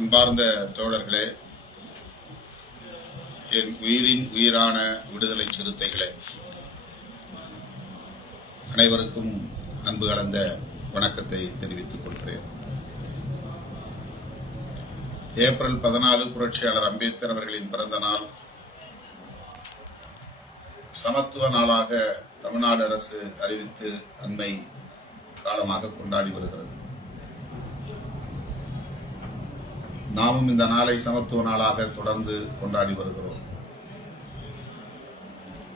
அன்பார்ந்த தோழர்களே என் உயிரின் உயிரான விடுதலை சிறுத்தைகளே அனைவருக்கும் அன்பு கலந்த வணக்கத்தை தெரிவித்துக் கொள்கிறேன். ஏப்ரல் பதினாலு புரட்சியாளர் அம்பேத்கர் அவர்களின் பிறந்த நாள் சமத்துவ நாளாக தமிழ்நாடு அரசு அறிவித்து அண்மை காலமாக கொண்டாடி வருகிறது. நாமும் இந்த நாளை சமத்துவ நாளாக தொடர்ந்து கொண்டாடி வருகிறோம்.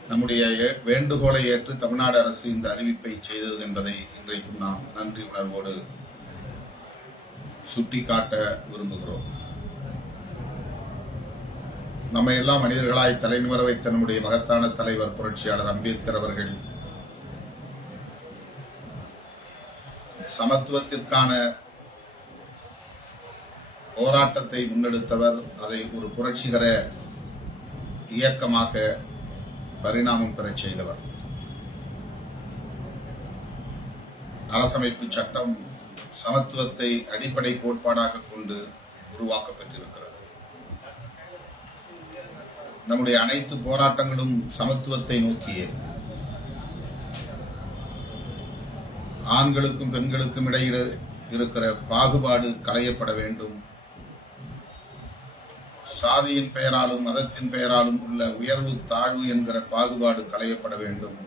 நம்முடைய ஏ- வேண்டுகோளை ஏற்று தமிழ்நாடு அரசு இந்த அறிவிப்பை செய்தது என்பதை இன்றைக்கும் நாம் நன்றி உணர்வோடு சுட்டிக்காட்ட விரும்புகிறோம். நம்ம எல்லாம் மனிதர்களாய் தலைநிமர வைத்த நம்முடைய மகத்தான தலைவர் புரட்சியாளர் அம்பேத்கர் அவர்கள் சமத்துவத்திற்கான போராட்டத்தை முன்னெடுத்தவர் அதை ஒரு புரட்சிகர இயக்கமாக பரிணாமம் பெறச் செய்தவர். அரசமைப்பு சட்டம் சமத்துவத்தை அடிப்படை கோட்பாடாக கொண்டு உருவாக்கப்பட்டிருக்கிறது. நம்முடைய அனைத்து போராட்டங்களும் சமத்துவத்தை நோக்கியே. ஆண்களுக்கும் பெண்களுக்கும் இடையில் இருக்கிற பாகுபாடு களையப்பட வேண்டும். சாதியின் பெயராலும் மதத்தின் பெயராலும் உள்ள உயர்வு தாழ்வு என்கிற பாகுபாடு களையப்பட வேண்டும்.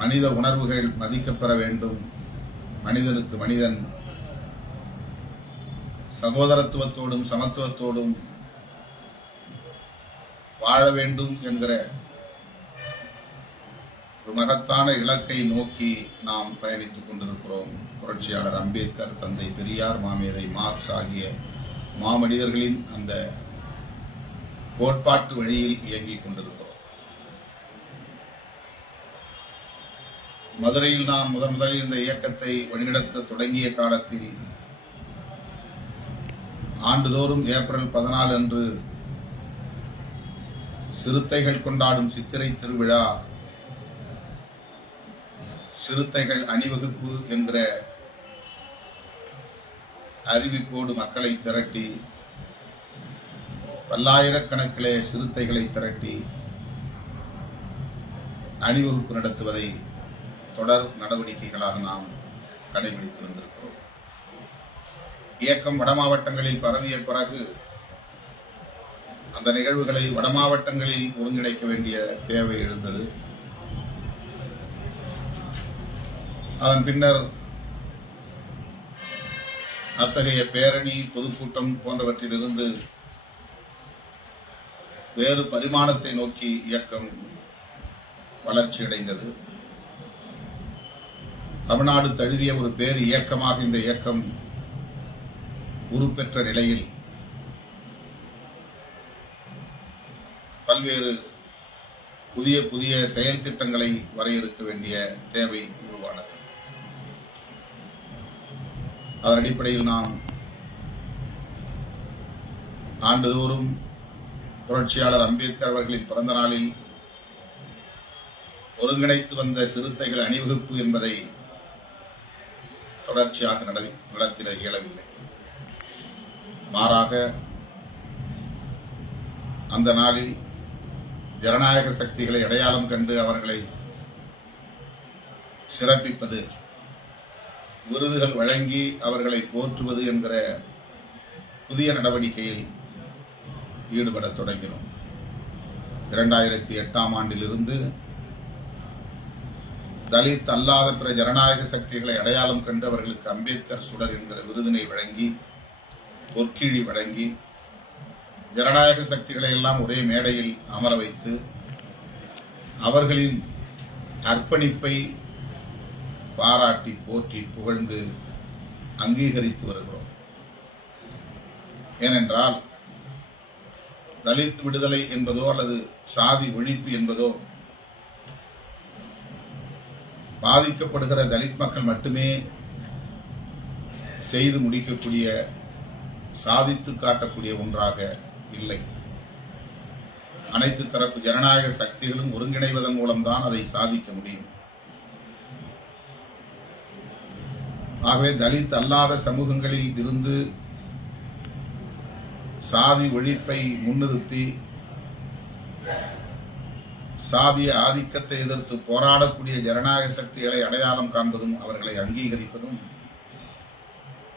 மனித உணர்வுகள் மதிக்கப்பெற வேண்டும். மனிதனுக்கு மனிதன் சகோதரத்துவத்தோடும் சமத்துவத்தோடும் வாழ வேண்டும் என்கிற ஒரு மகத்தான இலக்கை நோக்கி நாம் பயணித்துக் கொண்டிருக்கிறோம். புரட்சியாளர் அம்பேத்கர் தந்தை பெரியார் மாமேதை மார்க்ஸ் ஆகிய மாமனிதர்களின் அந்த கோட்பாட்டு வழியில் இயங்கிக் கொண்டிருக்கிறோம். மதுரையில் நாம் முதன் முதலில் இந்த இயக்கத்தை வழிநடத்த தொடங்கிய காலத்தில் ஆண்டுதோறும் ஏப்ரல் பதினாலு அன்று சிறுத்தைகள் கொண்டாடும் சித்திரை திருவிழா சிறுத்தைகள் அணிவகுப்பு என்கிற அறிவிப்போடு மக்களை திரட்டி பல்லாயிரக்கணக்கிலே சிறுத்தைகளை திரட்டி அணிவகுப்பு நடத்துவதை தொடர் நடவடிக்கைகளாக நாம் கடைபிடித்து வந்திருக்கிறோம். இயக்கம் வடமாவட்டங்களில் பரவிய பிறகு அந்த நிகழ்வுகளை வடமாவட்டங்களில் ஒருங்கிணைக்க வேண்டிய தேவை எழுந்தது. அதன் பின்னர் அத்தகைய பேரணி பொதுக்கூட்டம் போன்றவற்றிலிருந்து வேறு பரிமாணத்தை நோக்கி இயக்கம் வளர்ச்சியடைந்தது. தமிழ்நாடு தழுவிய ஒரு பேர் இயக்கமாக இந்த இயக்கம் உருப்பெற்ற நிலையில் பல்வேறு புதிய புதிய செயல் திட்டங்களை வரையறுக்க வேண்டிய தேவை உருவானது. அதன் அடிப்படையில் நாம் ஆண்டுதோறும் புரட்சியாளர் அம்பேத்கர் அவர்களின் பிறந்த நாளில் ஒருங்கிணைத்து வந்த சிறுத்தைகள் அணிவகுப்பு என்பதை தொடர்ச்சியாக நட- நடத்திட இயலவில்லை. மாறாக அந்த நாளில் ஜனநாயக சக்திகளை அடையாளம் கண்டு அவர்களை சிறப்பிப்பது விருதுகள் வழங்கி அவர்களை போற்றுவது என்கிற புதிய நடவடிக்கையில் ஈடுபட தொடங்கினோம். இரண்டாயிரத்தி எட்டாம் ஆண்டிலிருந்து தலித் அல்லாத பிற ஜனநாயக சக்திகளை அடையாளம் கண்டு அவர்களுக்கு அம்பேத்கர் சுடர் என்கிற விருதினை வழங்கி பொற்கிழி வழங்கி ஜனநாயக சக்திகளை எல்லாம் ஒரே மேடையில் அமர வைத்து அவர்களின் அர்ப்பணிப்பை பாராட்டி போற்றி புகழ்ந்து அங்கீகரித்து வருகிறோம். ஏனென்றால் தலித் விடுதலை என்பதோ அல்லது சாதி ஒழிப்பு என்பதோ பாதிக்கப்படுகிற தலித் மக்கள் மட்டுமே செய்து முடிக்கக்கூடிய சாதித்து காட்டக்கூடிய ஒன்றாக இல்லை. அனைத்து தரப்பு ஜனநாயக சக்திகளும் ஒருங்கிணைவதன் மூலம்தான் அதை சாதிக்க முடியும். ஆகவே தலித் அல்லாத சமூகங்களில் இருந்து சாதி ஒழிப்பை முன்னிறுத்தி சாதிய ஆதிக்கத்தை எதிர்த்து போராடக்கூடிய ஜனநாயக சக்திகளை அடையாளம் காண்பதும் அவர்களை அங்கீகரிப்பதும்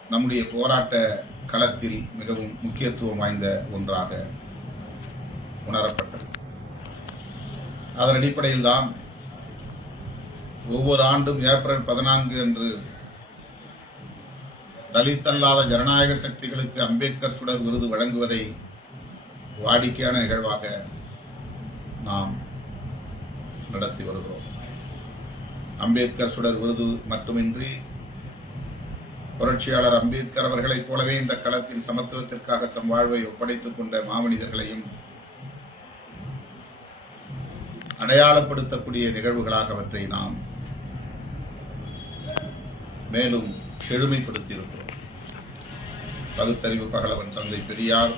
நம்முடைய போராட்ட களத்தில் மிகவும் முக்கியத்துவம் வாய்ந்த ஒன்றாக உணரப்பட்டது. அதன் அடிப்படையில் தான் ஒவ்வொரு ஆண்டும் ஏப்ரல் பதினான்கு அன்று தலித் அல்லாத ஜனநாயக சக்திகளுக்கு அம்பேத்கர் சுடர் விருது வழங்குவதை வாடிக்கையான நிகழ்வாக நாம் நடத்தி வருகிறோம். அம்பேத்கர் சுடர் விருது மட்டுமின்றி புரட்சியாளர் அம்பேத்கர் அவர்களைப் போலவே இந்த களத்தில் சமத்துவத்திற்காக தம் வாழ்வை ஒப்படைத்துக் கொண்ட மாமனிதர்களையும் அடையாளப்படுத்தக்கூடிய நிகழ்வுகளாக அவற்றை நாம் மேலும் செழுமைப்படுத்தியிருக்கிறோம். பகுத்தறிவு பகலவன் தந்தை பெரியார்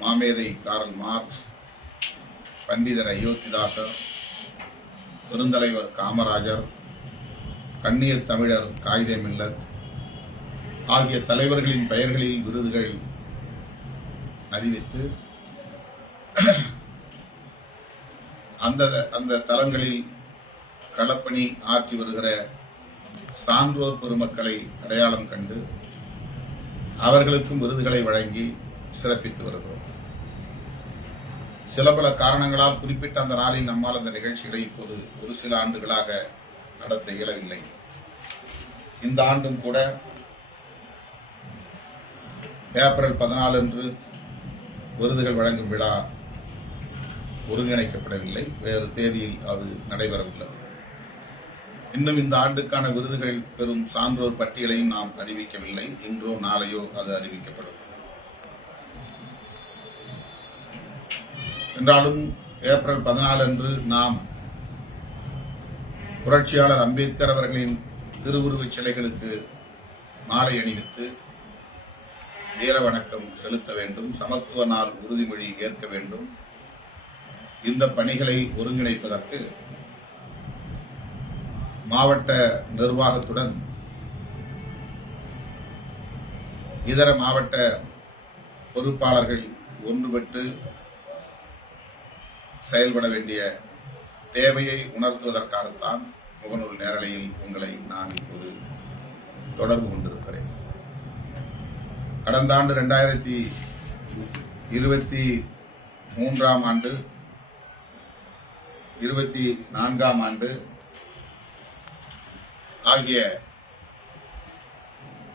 மாமேதை காரல் மார்க்ஸ் பண்டிதர் அயோத்திதாசர் பெருந்தலைவர் காமராஜர் கண்ணீர் தமிழர் காகிதே மில்லத் ஆகிய தலைவர்களின் பெயர்களில் விருதுகள் அறிவித்து அந்த அந்த தலங்களில் களப்பணி ஆற்றி வருகிற சான்றோர் பெருமக்களை அடையாளம் கண்டு அவர்களுக்கும் விருதுகளை வழங்கி சிறப்பித்து வருகிறோம். சில பல காரணங்களால் குறிப்பிட்ட அந்த நாளில் நம்மால் அந்த நிகழ்ச்சிகளை இப்போது ஒரு சில ஆண்டுகளாக நடத்த இயலவில்லை. இந்த ஆண்டும் கூட ஏப்ரல் பதினாலு அன்று விருதுகள் வழங்கும் விழா ஒருங்கிணைக்கப்படவில்லை. வேறு தேதியில் அது நடைபெறவுள்ளது. இன்னும் இந்த ஆண்டுக்கான விருதுகள் பெறும் சான்றோர் பட்டியலையும் நாம் அறிவிக்கவில்லை. இன்றோ நாளையோ அது அறிவிக்கப்படும். என்றாலும் ஏப்ரல் பதினாலு அன்று நாம் புரட்சியாளர் அம்பேத்கர் அவர்களின் திருவுருவச் சிலைகளுக்கு மாலை அணிவித்து வீர வணக்கம் செலுத்த வேண்டும் சமத்துவ நாள் உறுதிமொழி ஏற்க வேண்டும். இந்த பணிகளை ஒருங்கிணைப்பதற்கு மாவட்ட நிர்வாகத்துடன் இதர மாவட்ட பொறுப்பாளர்கள் ஒன்றுபட்டு செயல்பட வேண்டிய தேவையை உணர்த்துவதற்காகத்தான் முகநூல் நேரலையில் உங்களை நான் இப்போது தொடர்பு கொண்டிருக்கிறேன். கடந்த ஆண்டு ரெண்டாயிரத்தி இருபத்தி மூன்றாம் ஆண்டு இருபத்தி நான்காம் ஆண்டு ஆகிய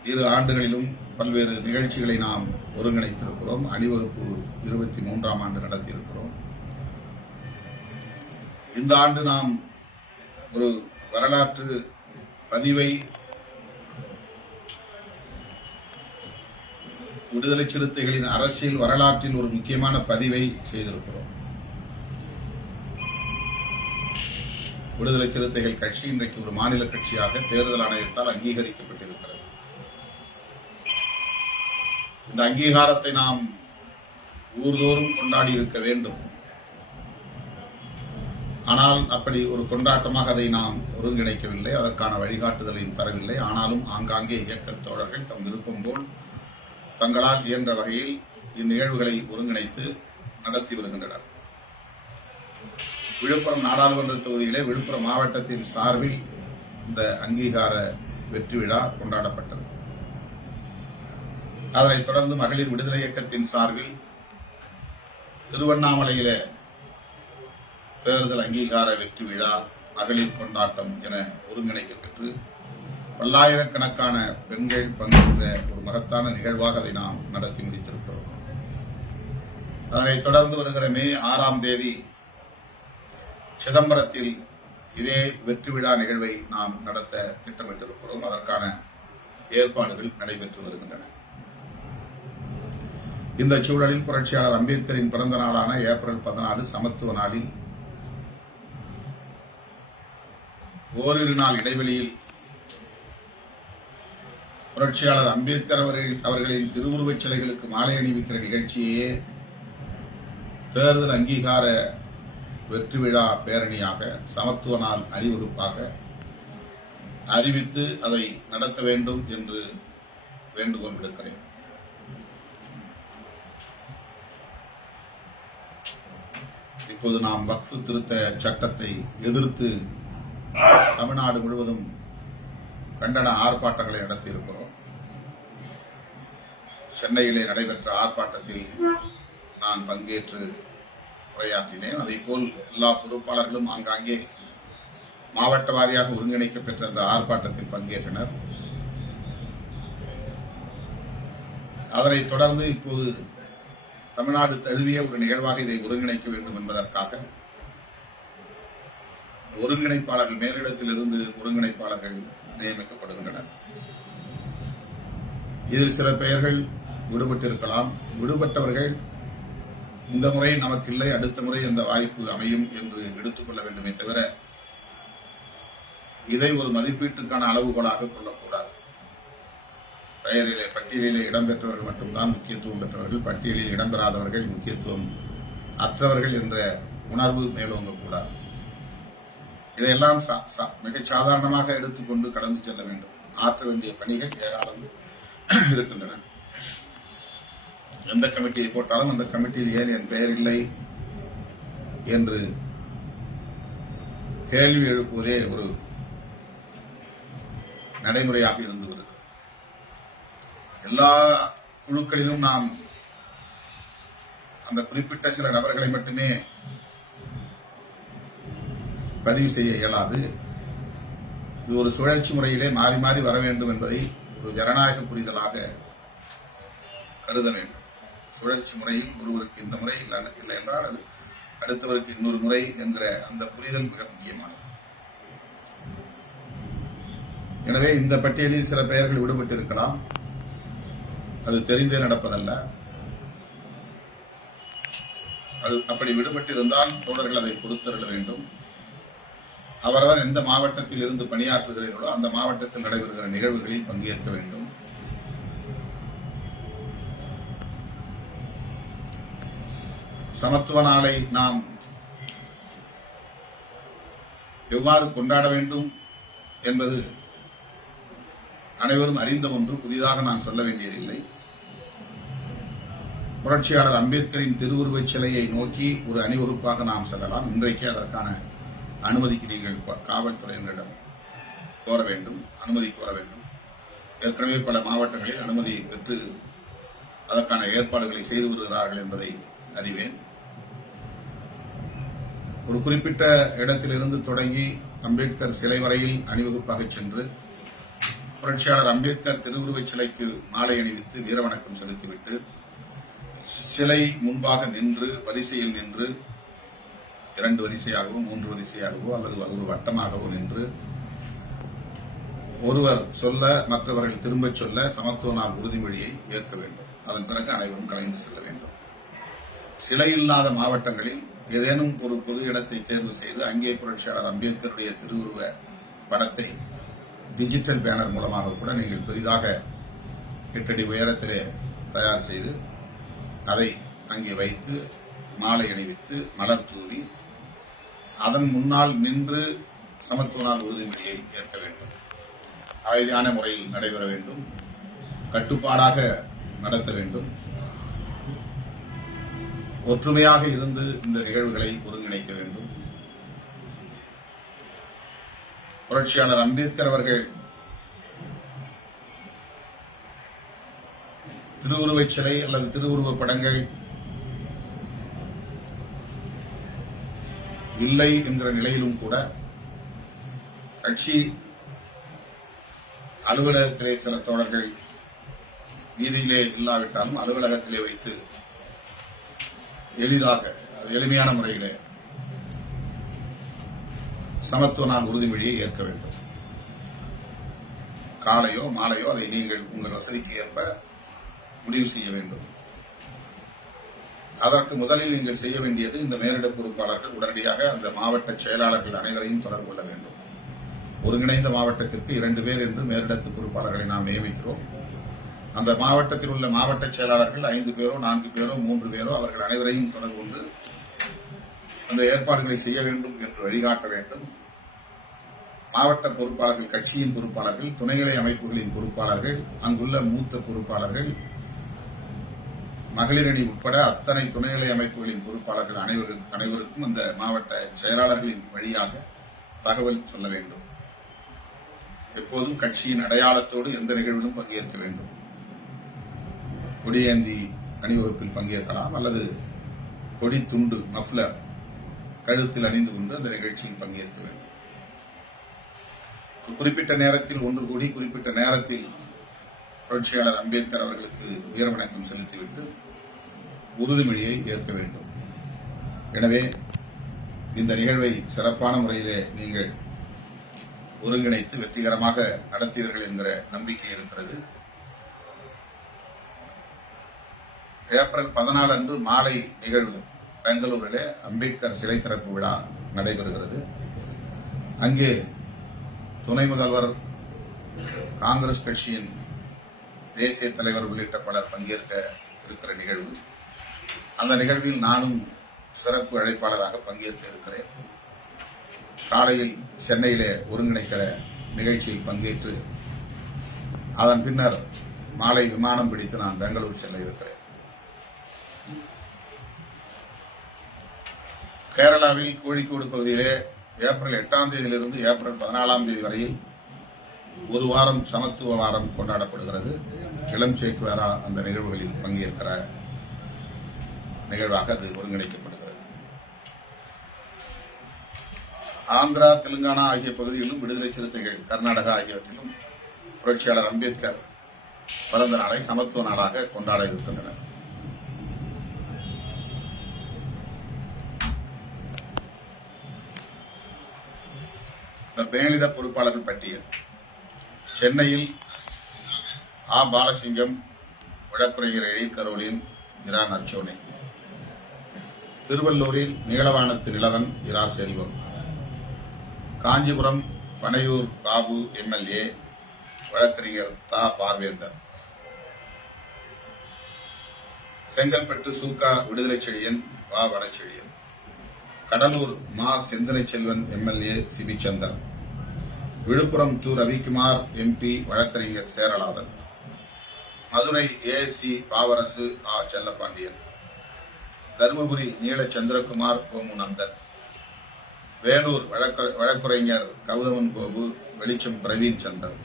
இரு ஆண்டுகளிலும் பல்வேறு நிகழ்ச்சிகளை நாம் ஒருங்கிணைத்திருக்கிறோம். அணிவகுப்பு இருபத்தி மூன்றாம் ஆண்டு நடத்தியிருக்கிறோம். இந்த ஆண்டு நாம் ஒரு வரலாற்று பதிவை விடுதலை சிறுத்தைகளின் அரசியல் வரலாற்றில் ஒரு முக்கியமான பதிவை செய்திருக்கிறோம். விடுதலை சிறுத்தைகள் கட்சி இன்றைக்கு ஒரு மாநில கட்சியாக தேர்தல் ஆணையத்தால் அங்கீகரிக்கப்பட்டிருக்கிறது. இந்த அங்கீகாரத்தை நாம் ஊர்தோறும் கொண்டாடி இருக்க வேண்டும். ஆனால் அப்படி ஒரு கொண்டாட்டமாக அதை நாம் ஒருங்கிணைக்கவில்லை. அதற்கான வழிகாட்டுதலையும் தரவில்லை. ஆனாலும் ஆங்காங்கே இயக்க தோழர்கள் தம் விருப்பம் போல் தங்களால் இயன்ற வகையில் இந்நிகழ்வுகளை ஒருங்கிணைத்து நடத்தி வருகின்றனர். விழுப்புரம் நாடாளுமன்ற தொகுதியிலே விழுப்புரம் மாவட்டத்தின் சார்பில் இந்த அங்கீகார வெற்றி விழா கொண்டாடப்பட்டது. அதனைத் தொடர்ந்து மகளிர் விடுதலை இயக்கத்தின் சார்பில் திருவண்ணாமலையில தேர்தல் அங்கீகார வெற்றி விழா மகளிர் கொண்டாட்டம் என ஒருங்கிணைக்கப்பட்டு பல்லாயிரக்கணக்கான பெண்கள் பங்கேற்ற ஒரு மகத்தான நிகழ்வாக அதை நாம் நடத்தி முடித்திருக்கிறோம். அதனைத் தொடர்ந்து வருகிற மே ஆறாம் தேதி சிதம்பரத்தில் இதே வெற்றி விழா நிகழ்வை நாம் நடத்த திட்டமிட்டிருக்கிறோம். அதற்கான ஏற்பாடுகள் நடைபெற்று வருகின்றன. இந்த சூழலில் புரட்சியாளர் அம்பேத்கரின் பிறந்த நாளான ஏப்ரல் பதினாலு சமத்துவ நாளில் ஓரிரு நாள் இடைவெளியில் புரட்சியாளர் அம்பேத்கர் அவர்கள் அவர்களின் திருவுருவச் சிலைகளுக்கு மாலை அணிவிக்கிற நிகழ்ச்சியே தேர்தல் அங்கீகார வெற்றி விழா பேரணியாக சமத்துவ நாள் அணிவகுப்பாக அறிவித்து அதை நடத்த வேண்டும் என்று வேண்டுகோள் விடுக்கிறேன் இப்போது நாம் வக்ஃபு திருத்த சட்டத்தை எதிர்த்து தமிழ்நாடு முழுவதும் கண்டன ஆர்ப்பாட்டங்களை நடத்தியிருக்கிறோம். சென்னையிலே நடைபெற்ற ஆர்ப்பாட்டத்தில் நான் பங்கேற்று உரையாற்றினேன் அதே போல் எல்லா பொறுப்பாளர்களும் ஆங்காங்கே மாவட்ட வாரியாக ஒருங்கிணைக்க பெற்ற அந்த ஆர்ப்பாட்டத்தில் பங்கேற்றனர். அதனைத் தொடர்ந்து இப்போது தமிழ்நாடு தழுவிய ஒரு நிகழ்வாக இதை ஒருங்கிணைக்க வேண்டும் என்பதற்காக ஒருங்கிணைப்பாளர்கள் மேலிடத்தில் இருந்து ஒருங்கிணைப்பாளர்கள் நியமிக்கப்படுகின்றனர். இதில் சில பெயர்கள் விடுபட்டிருக்கலாம். விடுபட்டவர்கள் இந்த முறை நமக்கு இல்லை அடுத்த முறை அந்த வாய்ப்பு அமையும் என்று எடுத்துக்கொள்ள வேண்டுமே தவிர இதை ஒரு மதிப்பீட்டுக்கான அளவுகோலாக கொள்ளக்கூடாது. பெயரிலே பட்டியலிலே இடம்பெற்றவர்கள் மட்டும்தான் முக்கியத்துவம் பெற்றவர்கள் பட்டியலில் இடம்பெறாதவர்கள் முக்கியத்துவம் அற்றவர்கள் என்ற உணர்வு மேலோங்கக்கூடாது. இதையெல்லாம் மிகச் சாதாரணமாக எடுத்துக்கொண்டு கடந்து செல்ல வேண்டும். ஆற்ற வேண்டிய பணிகள் ஏராளம் இருக்கின்றன. எந்த கமிட்டியை போட்டாலும் அந்த கமிட்டியில் ஏன் என் பெயர் இல்லை என்று கேள்வி எழுப்புவதே ஒரு நடைமுறையாக இருந்து வருகிறது. எல்லா குழுக்களிலும் நாம் அந்த குறிப்பிட்ட சில நபர்களை மட்டுமே பதிவு செய்ய இயலாது. இது ஒரு சுழற்சி முறையிலே மாறி மாறி வர வேண்டும் என்பதை ஒரு ஜனநாயக புரிதலாக கருத வேண்டும். சுழற்சி முறையில் ஒருவருக்கு இந்த முறையில் இல்லை என்றால் அது அடுத்தவருக்கு இன்னொரு முறை என்கிற அந்த புரிதல் மிக முக்கியமானது. எனவே இந்த பட்டியலில் சில பெயர்கள் விடுபட்டிருக்கலாம். அது தெரிந்தே நடப்பதல்ல. அது அப்படி விடுபட்டிருந்தால் தோழர்கள் அதை பொறுத்தருள வேண்டும். அவர்தான் எந்த மாவட்டத்தில் இருந்து பணியாற்றுகிறீர்களோ அந்த மாவட்டத்தில் நடைபெறுகிற நிகழ்வுகளில் பங்கேற்க வேண்டும். சமத்துவ நாளை நாம் எவ்வாறு கொண்டாட வேண்டும் என்பது அனைவரும் அறிந்த ஒன்று புதிதாக நான் சொல்ல வேண்டியதில்லை. புரட்சியாளர் அம்பேத்கரின் திருவுருவச் சிலையை நோக்கி ஒரு அணிவகுப்பாக நாம் செல்லலாம். இன்றைக்கு அதற்கான அனுமதிக்கு நீங்கள் காவல்துறையினரிடம் கோர வேண்டும் அனுமதி கோர வேண்டும். ஏற்கனவே பல மாவட்டங்களில் அனுமதி பெற்று அதற்கான ஏற்பாடுகளை செய்து வருகிறார்கள் என்பதை அறிவேன். ஒரு குறிப்பிட்ட இடத்திலிருந்து தொடங்கி அம்பேத்கர் சிலை வரையில் அணிவகுப்பாக சென்று புரட்சியாளர் அம்பேத்கர் திருவுருவச் சிலைக்கு மாலை அணிவித்து வீரவணக்கம் செலுத்திவிட்டு சிலை முன்பாக நின்று வரிசையில் நின்று இரண்டு வரிசையாகவோ மூன்று வரிசையாகவோ அல்லது ஒரு வட்டமாகவோ நின்று ஒருவர் சொல்ல மற்றவர்கள் திரும்பச் சொல்ல சமத்துவ நாள் உறுதிமொழியை ஏற்க வேண்டும். அதன் பிறகு அனைவரும் கலைந்து செல்ல வேண்டும். சிலை இல்லாத மாவட்டங்களில் ஏதேனும் ஒரு பொது இடத்தை தேர்வு செய்து அங்கே புரட்சியாளர் அம்பேத்கருடைய திருவுருவ படத்தை டிஜிட்டல் பேனர் மூலமாக கூட நீங்கள் பெரிதாக எட்டடி உயரத்திலே தயார் செய்து அதை அங்கே வைத்து மாலை அணிவித்து மலர் தூவி அதன் முன்னால் நின்று சமத்துவ நாள் உறுதிமொழியை ஏற்க வேண்டும். அமைதியான முறையில் நடைபெற வேண்டும். கட்டுப்பாடாக நடத்த வேண்டும். ஒற்றுமையாக இருந்து இந்த நிகழ்வுகளை ஒருங்கிணைக்க வேண்டும். புரட்சியாளர் அம்பேத்கர் அவர்கள் திருவுருவச் சிலை அல்லது திருவுருவப் படங்கள் இல்லை என்கிற நிலையிலும் கூட கட்சி அலுவலகத்திலே சில தோழர்கள் வீதியிலே இல்லாவிட்டாலும் அலுவலகத்திலே வைத்து எளிதாக அது எளிமையான முறையிலே சமத்துவ நாள் உறுதிமொழியை ஏற்க வேண்டும். காலையோ மாலையோ அதை நீங்கள் உங்கள் வசதிக்கு ஏற்ப முடிவு செய்ய வேண்டும். அதற்கு முதலில் நீங்கள் செய்ய வேண்டியது இந்த மேலிட பொறுப்பாளர்கள் உடனடியாக அந்த மாவட்ட செயலாளர்கள் அனைவரையும் தொடர்பு கொள்ள வேண்டும். ஒருங்கிணைந்த மாவட்டத்திற்கு இரண்டு பேர் என்று மேலிடத்து பொறுப்பாளர்களை நாம் நியமிக்கிறோம். அந்த மாவட்டத்தில் உள்ள மாவட்ட செயலாளர்கள் ஐந்து பேரோ நான்கு பேரோ மூன்று பேரோ அவர்கள் அனைவரையும் தொடர்பு கொண்டு அந்த ஏற்பாடுகளை செய்ய வேண்டும் என்று வழிகாட்ட வேண்டும். மாவட்ட பொறுப்பாளர்கள் கட்சியின் பொறுப்பாளர்கள் துணைநிலை அமைப்புகளின் பொறுப்பாளர்கள் அங்குள்ள மூத்த பொறுப்பாளர்கள் மகளிரணி உட்பட அத்தனை துணைநிலை அமைப்புகளின் பொறுப்பாளர்கள் அனைவருக்கும் அனைவருக்கும் அந்த மாவட்ட செயலாளர்களின் வழியாக தகவல் சொல்ல வேண்டும். எப்போதும் கட்சியின் அடையாளத்தோடு எந்த நிகழ்விலும் பங்கேற்க வேண்டும். கொடியேந்தி அணிவகுப்பில் பங்கேற்கலாம் அல்லது கொடி துண்டு மஃப்லர் கழுத்தில் அணிந்து கொண்டு அந்த நிகழ்ச்சியில் பங்கேற்க வேண்டும். குறிப்பிட்ட நேரத்தில் ஒன்று கூடி குறிப்பிட்ட நேரத்தில் புரட்சியாளர் அம்பேத்கர் அவர்களுக்கு வீரவணக்கம் செலுத்திவிட்டு உறுதிமொழியை ஏற்க வேண்டும். எனவே இந்த நிகழ்வை சிறப்பான முறையிலே நீங்கள் ஒருங்கிணைத்து வெற்றிகரமாக நடத்தியவர்கள் என்கிற நம்பிக்கை இருக்கிறது. ஏப்ரல் பதினாலு அன்று மாலை நிகழ்வு பெங்களூரிலே அம்பேத்கர் சிலை திறப்பு விழா நடைபெறுகிறது. அங்கே துணை முதல்வர் காங்கிரஸ் கட்சியின் தேசிய தலைவர் உள்ளிட்ட பலர் பங்கேற்க இருக்கிற நிகழ்வு. அந்த நிகழ்வில் நானும் சிறப்பு அழைப்பாளராக பங்கேற்க இருக்கிறேன். காலையில் சென்னையிலே ஒருங்கிணைக்கிற நிகழ்ச்சியில் பங்கேற்று அதன் பின்னர் மாலை விமானம் பிடித்து நான் பெங்களூர் செல்ல இருக்கிறேன். கேரளாவில் கோழிக்கோடு பகுதியிலே ஏப்ரல் எட்டாம் தேதியிலிருந்து ஏப்ரல் பதினாலாம் தேதி வரையில் ஒரு வாரம் சமத்துவ வாரம் கொண்டாடப்படுகிறது. இளம் சேக்குவாரா அந்த நிகழ்வுகளில் பங்கேற்கிற நிகழ்வாக அது ஒருங்கிணைக்கப்படுகிறது. ஆந்திரா தெலுங்கானா ஆகிய பகுதிகளிலும் விடுதலை சிறுத்தைகள் கர்நாடகா ஆகியவற்றிலும் புரட்சியாளர் அம்பேத்கர் பிறந்த நாளை சமத்துவ நாளாக கொண்டாட இருக்கின்றனர் இந்த மேலிட பொறுப்பாளர்கள் பட்டியல். சென்னையில் ஆ. பாலசிங்கம் வழக்குரைஞர் எழிற்கரோலின் இரா. நற்சோனை திருவள்ளூரில் நீளவானத்து நிலவன் இரா. செல்வம். காஞ்சிபுரம் பனையூர் பாபு எம்எல்ஏ வழக்கறிஞர் தா. பார்வேந்தர் செங்கல்பட்டு சூக்கா விடுதலை செழியன் வா. வனச்செழியன் கடலூர் மா. செந்தனை செல்வன் எம்எல்ஏ சிபிச்சந்தர் விழுப்புரம் து ரவிக்குமார் எம்பி வழக்கறிஞர் சேரலாதன். மதுரை ஏசி பாவரசு ஆ செல்லப்பாண்டியன். தருமபுரி நீல சந்திரகுமார் கோமுநந்தன். வேலூர் வழக்குரைஞர் கௌதமன் கோபு வெளிச்சம் பிரவீன் சந்தர்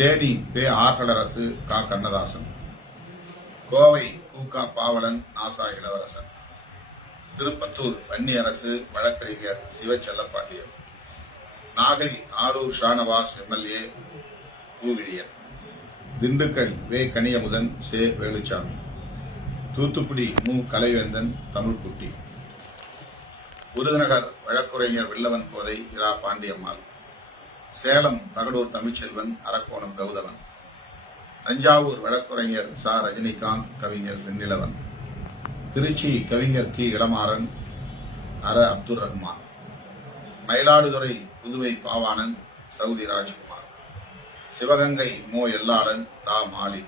தேனி பே ஆர்களரசு கா கண்ணதாசன். Kovai KUKA Pavalan NASA Ilavarasan. திருப்பத்தூர் வன்னியரசு வழக்கறிஞர் சிவச்செல்லப்பாண்டியன் நாகை ஆரூர் ஷானவாஸ் எம்எல்ஏ பூவிழியர் திண்டுக்கல் வே. கனியமுதன் சே. வேலுச்சாமி. தூத்துக்குடி மு. கலைவேந்தன் தமிழ்குட்டி. விருதுநகர் வழக்குரைஞர் வில்லவன் கோதை இரா. பாண்டியம்மாள். சேலம் தகடூர் தமிழ்ச்செல்வன் அரக்கோணம் கௌதவன் தஞ்சாவூர் வழக்குரைஞர் சா. ரஜினிகாந்த் கவிஞர் வெண்ணிலவன். திருச்சி கவிஞர் கி. இளமாறன் அர அப்துல் ரஹ்மான். மயிலாடுதுறை புதுவை பாவாணன் சவுதி ராஜ்குமார். சிவகங்கை மோ. எல்லாளன் தா. மாலி.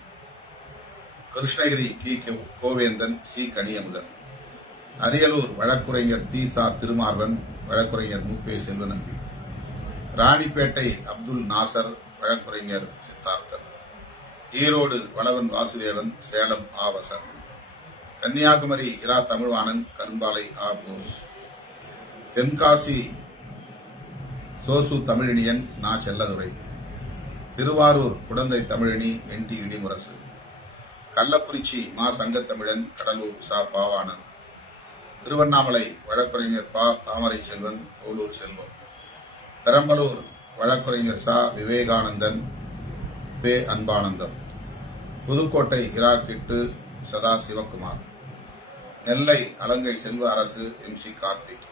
கிருஷ்ணகிரி கி. கோவேந்தன் சி. கனியமுதன். அரியலூர் வழக்குரைஞர் தீசா திருமார்வன் வழக்குரைஞர் முப்பே செல்வநம்பி. ராணிப்பேட்டை அப்துல் நாசர் வழக்குரைஞர் சித்தார்த்தன். ஈரோடு வளவன் வாசுதேவன் சேலம் ஆவசன். கன்னியாகுமரி இரா. தமிழ்வாணன் கரும்பாலை ஆ போஸ் தென்காசி சோசு தமிழினியன் நா Chelladurai. Tiruvarur Kudanthai Tamilini N D Idimurasu. Kallakurichi மா சங்கத்தமிழன் கடலூர் சா பாவானந்த் திருவண்ணாமலை வழக்குரைஞர் பா தாமரை செல்வன் கோலூர் செல்வம். பெரம்பலூர் வழக்குரைஞர் சா விவேகானந்தன் பே அன்பானந்தம். புதுக்கோட்டை இரா கிட்டு சதா Sivakumar Nellai Alangai Selva Arasu M C Karthik.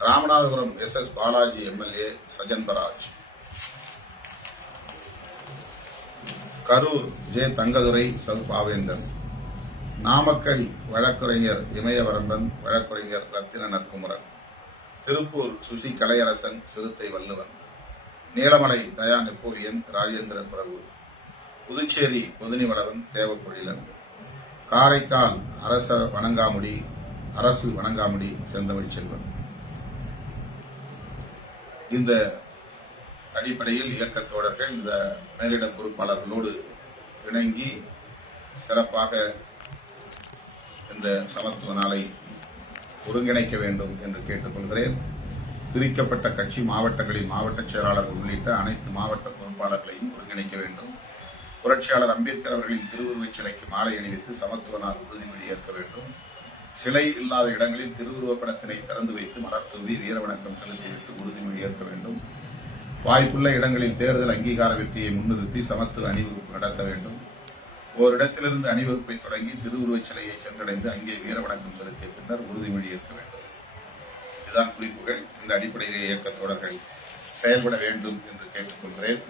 Ramanathapuram S S Balaji MLA Sajanparaj Karur J Thangadurai சவு பாவேந்தன். நாமக்கல் வழக்குரைஞர் இமயவரம்பன் வழக்குரைஞர் ரத்தின நற்குமரன் திருப்பூர் சுசி கலையரசன் சிறுத்தை வள்ளுவன். நீலமலை தயா நெப்போலியன் ராஜேந்திர பிரபு. புதுச்சேரி பொதுனி வளவன் காரைக்கால் அரச வணங்காமுடி அரசு வணங்காமுடி செந்தமிழ் செல்வன் இந்த அடிப்படையில் இயக்கத் தோழர்கள் இந்த மேலிட பொறுப்பாளர்களோடு இணங்கி சிறப்பாக இந்த சமத்துவ நாளை ஒருங்கிணைக்க வேண்டும் என்று கேட்டுக்கொள்கிறேன். பிரிக்கப்பட்ட கட்சி மாவட்டங்களில் மாவட்ட செயலாளர்கள் உள்ளிட்ட அனைத்து மாவட்ட பொறுப்பாளர்களையும் ஒருங்கிணைக்க வேண்டும். புரட்சியாளர் அம்பேத்கர் அவர்களின் திருவுருவச் சிலைக்கு மாலை அணிவித்து சமத்துவ நாள் உறுதிமொழி ஏற்க வேண்டும். சிலை இல்லாத இடங்களில் திருவுருவப்படத்தினை திறந்து வைத்து மலர் தூவி செலுத்திவிட்டு உறுதிமொழி ஏற்க வேண்டும். வாய்ப்புள்ள இடங்களில் தேர்தல் அங்கீகார வெற்றியை முன்னிறுத்தி சமத்துவ அணிவகுப்பு நடத்த வேண்டும். ஓரிடத்திலிருந்து அணிவகுப்பை தொடங்கி திருவுருவச் சிலையை சென்றடைந்து அங்கே வீரவணக்கம் செலுத்திய பின்னர் உறுதிமொழி ஏற்க வேண்டும். இதுதான் குறிப்புகள். இந்த அடிப்படையிலே இயக்க தொடர்கள் செயல்பட வேண்டும் என்று கேட்டுக்கொள்கிறேன்.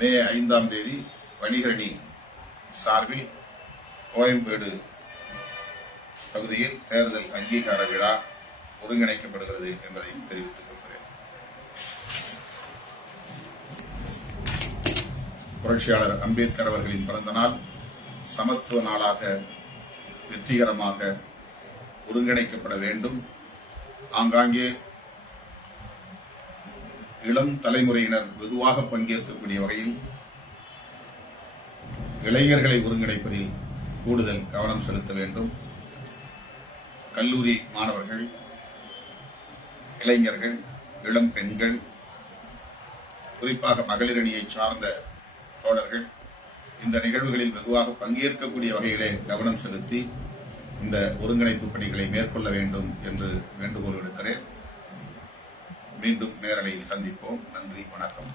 மே ஐந்தாம் தேதி வணிகரணி சார்பில் கோயம்பேடு பகுதியில் தேர்தல் அங்கீகார விழா ஒருங்கிணைக்கப்படுகிறது என்பதையும் தெரிவித்துக் கொள்கிறேன். புரட்சியாளர் அம்பேத்கர் அவர்களின் பிறந்த நாள் சமத்துவ நாளாக வெற்றிகரமாக ஒருங்கிணைக்கப்பட வேண்டும். ஆங்காங்கே இளம் தலைமுறையினர் வெகுவாக பங்கேற்கக்கூடிய வகையில் இளைஞர்களை ஒருங்கிணைப்பதில் கூடுதல் கவனம் செலுத்த வேண்டும். கல்லூரி மாணவர்கள் இளைஞர்கள் இளம் பெண்கள் குறிப்பாக மகளிரணியை சார்ந்த தோழர்கள் இந்த நிகழ்வுகளில் வெகுவாக பங்கேற்கக்கூடிய வகையிலே கவனம் செலுத்தி இந்த ஒருங்கிணைப்பு பணிகளை மேற்கொள்ள வேண்டும் என்று வேண்டுகோள் விடுக்கிறேன். மீண்டும் நேரலையில் சந்திப்போம். நன்றி வணக்கம்.